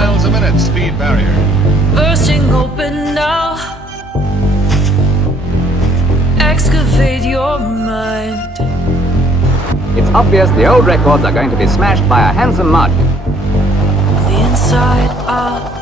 miles a minute speed barrier. Bursting open now. Excavate your mind. It's obvious the old records are going to be smashed by a handsome margin. The inside out.